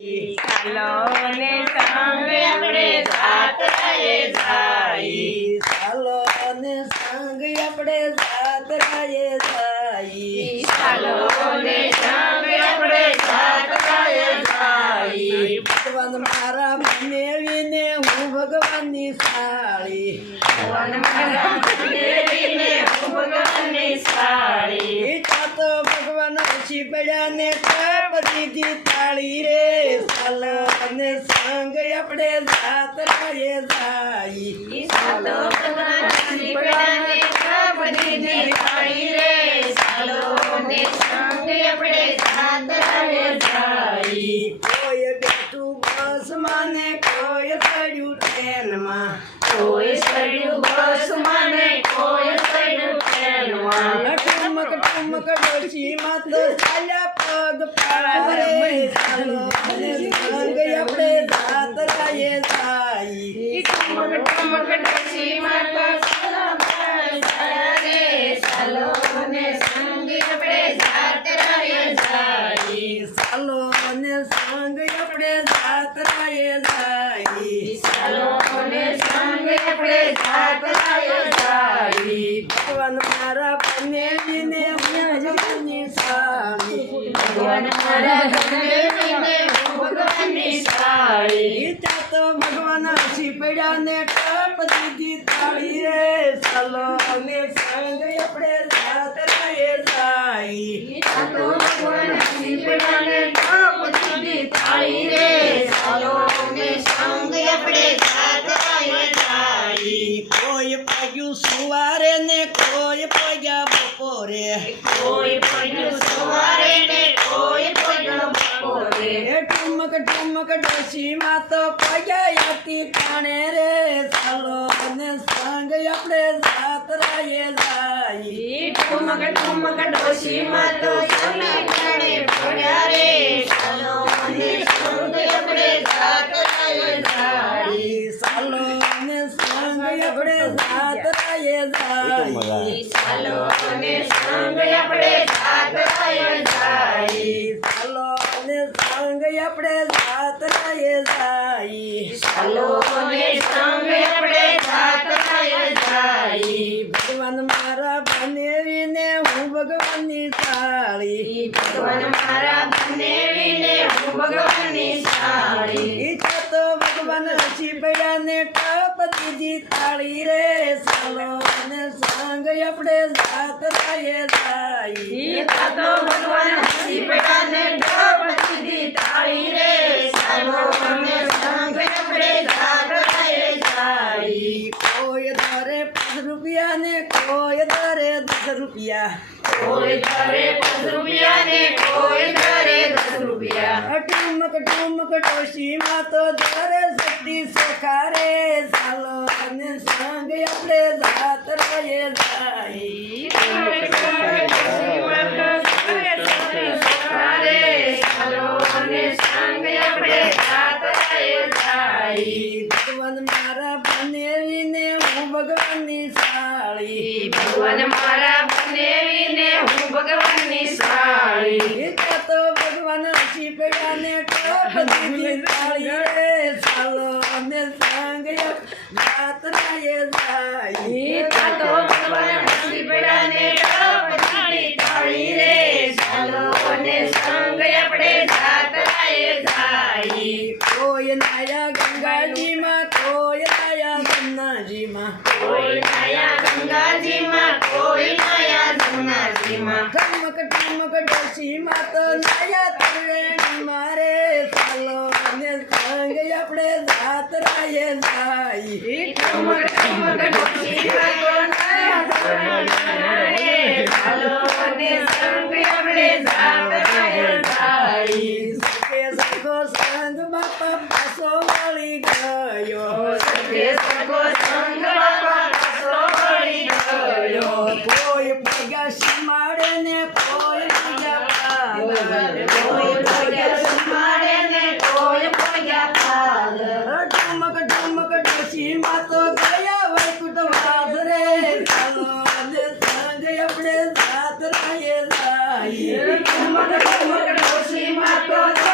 ચાલો ને સંગે આપણે જાત્રાએ જાઈ. ચાલો ને સંગ આપણે જાત્રાએ જાઈ. ચાલો ને સંગે આપણે જાત્રાએ જાઈ. ભગવાન મારા મેળવીને હું ભગવાનની સાળી. ભગવાન મારા દેવીને હું ભગવાનની સાળી. ચાતો ભગવાન ઓછી પડ્યા ને કપ તાળી રે ચાલો અને સંગ આપણે જાતરાએ જાઈ. સાલો દીવાળી રે સાલો ને સંગે આપણે જાતરાએ જાઈ. કોઈ બેઠું બસ માને કોઈ ચડ્યું ટ્રેનમાં. કોઈ સડ્યું બસ માને કોઈ સડ્યું ટ્રેનમાં. ટુમક ટુમક તો ચાલ્યા પગ પાડે ચાલો આપણે જાત્રાએ જાઈ ટમક ટમક ડોશીમાં તો સલામ રે ચાલો ને સંગે આપણે જાત્રાએ જાઈ ચાલો અને સંગ આપણે જાત્રાએ જાઈ ચાલો ને સંગે આપણે જાત્રાએ જાઈ ભગવાન મારા બનેવીને ભગવાનની સાળી ભગવાન મારા ધનેવીને હું ભગવાનની સાળી ચાતો ભગવાન હસી પડ્યા ને કપ દીધી તાળી રે. ચાલો અને સંગ આપણે જાત્રાએ જાઈ ચાલો ભગવાન ને કપ દીધી તાળી રે. ચાલો ને સંગ આપણે સાથ રહે સાઈ કોઈ પગ્યું સુવારે ને કોઈ પગ્યા બપોરે. કોઈ પડ્યું સવારે ને કોઈ પડ્યું બપોરે એ ટુમક ટુમક ડોશીમાં તો પગ્યા હતી કાણે રે. ચાલો ને સંગ આપણે જાત્રાએ જાઈ ઠુમક ઠુમક ડોશીમાં તો તમે જાણે પડ્યા રે. ચાલો ને સંગ આપણે જાત્રાએ જાય ચાલો ને સંગ આપણે જાત્રાએ જાય ચાલો ને સંગ આપણે જાત્રાએ જાઈ ચાલો અને સંગ આપણે જાત્રાએ જાઈ ચાલો ને આપણે જાત્રાએ જાઈ ભગવાન મારા બનેવીને હું ભગવાનની સાળી. ભગવાન મારા બનેવીને હું ભગવાનની સાળી. ઈચ્છા તો ભગવાન શિવયાને ટપ દીધી તાળી રે. ચાલો અને સંગ આપણે જાત્રાએ જાઈ ઈચ્છા તો ભગવાન હસી રૂપિયા ને કોઈ દરે દસ રૂપિયા. કોઈ ધરે પાંચ રૂપિયા ને કોઈ ધરે દસ રૂપિયા. ટુમક ટુમક ડોશીમાં તો દરે શક્તિ સોખારે ચાલો અને સંગ આપણે જાત્રાએ જાઈ બનેવીને હું ભગવાનની સાળી. ભગવાન મારા બનેવીને હું ભગવાનની સાળી. તો ભગવાન હસી પડ્યા ને ટપ દીધી તાળી રે ચાલો અને સંગ જાત્રાએ જાઈ ઈચ્છા તો ભગવાન હસી પડ્યાને ટપ તાળી તાળી રે ચાલો અને સંગ આપણે જાત્રાએ જાઈ કોઈ નાયા ગંગાજીમાં કોઈ નાયા ગંગાજીમાં કોઈ નયા ગંગાજીમાં કોઈ નયા જમનાજીમાં ઠમક ઠમક ડોશીમાં તો નાયા ત્રિવેણી મારે ચાલો ને સંગ આપણે જાત્રાએ જાઈ સંગ બાપા પાસો વળી ગયો સખે સખો સંગ બાપા પાછો વળી ગયો કોઈ પગ્યા સીમાડે ને કોઈ પગ્યા પાગલ. કોઈ પગ્યા સંભાળે ને કોઈ પગ્યા પાગલ ઠુમક ઠુમક ડોશીમાં તો ગયા વૈકુંઠ વાસ રે ચાલો અને સંગ આપણે જાત્રાએ જાઈ ઠુમક ઠુમક ડોશીમાં તો ગયા